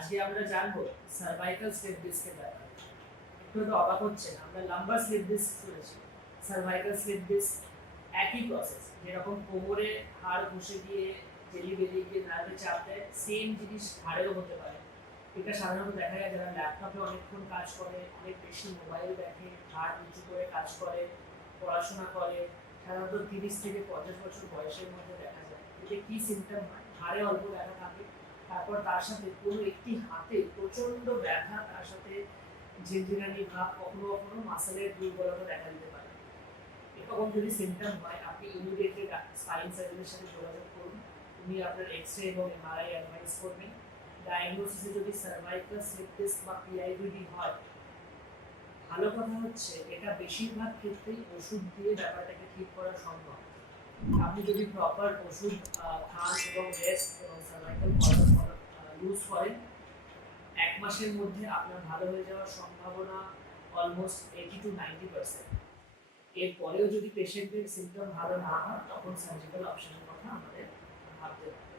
আজকে আমরা জানবো সার্ভাইকাল স্লিপ ডিস্কের ব্যাপারে। একটু তো অবাক হচ্ছেন, আমরা লাম্বার স্লিপ ডিস্ক শুনেছি, সার্ভাইকাল স্লিপ ডিস্ক একই প্রসেস। যেরকম কোমরে হাড় বসে গিয়ে জেলি বেরিয়ে গিয়ে নার্ভে চাপ দেয়, সেম জিনিস হাড়েও হতে পারে। এটা সাধারণত দেখা যায় যারা ল্যাপটপে অনেকক্ষণ কাজ করে, অনেক বেশি মোবাইল দেখে, হাড় নিচু করে কাজ করে, পড়াশোনা করে, সাধারণত 30 থেকে 50 বছর বয়সের মধ্যে দেখা যায়। এতে কি সিমটম হয়? হাড়ে অল্প ব্যথা থাকে, তারপর তার সাথে কোনো একটি হাতে প্রচন্ড ব্যথা, তার সাথে ঝিনঝিনানি ভাব, কখনো কখনো মাসেলের দুর্বলতা দেখা দিতে পারে। এরকম যদি সিমটম হয়, আপনি ইমিডিয়েটলি স্পাইন সার্জনের সাথে যোগাযোগ করুন। উনি আপনার এক্সরে এবং এমআরআই অ্যাডভাইস করবেন। ডায়াগনোসিসে যদি সার্ভাইকাল স্লিপ ডিস্ক বা পিআইডিডি হয়, ভালো কথা হচ্ছে এটা বেশিরভাগ ক্ষেত্রেই ওষুধ দিয়ে ব্যাপারটাকে ঠিক করা সম্ভব। আপনি যদি প্রপার ওষুধ খান এবং রেস্ট এবং সার্ভাইকাল কভার ইউজ করেন, 1 মাসের মধ্যে আপনার ভালো হয়ে যাওয়ার সম্ভাবনা অলমোস্ট 80 to 90%। এরপরেও যদি পেশেন্টের সিমটম ভালো না হয়, তখন সার্জিক্যাল অপশনের কথা আমাদের ভাবতে হবে।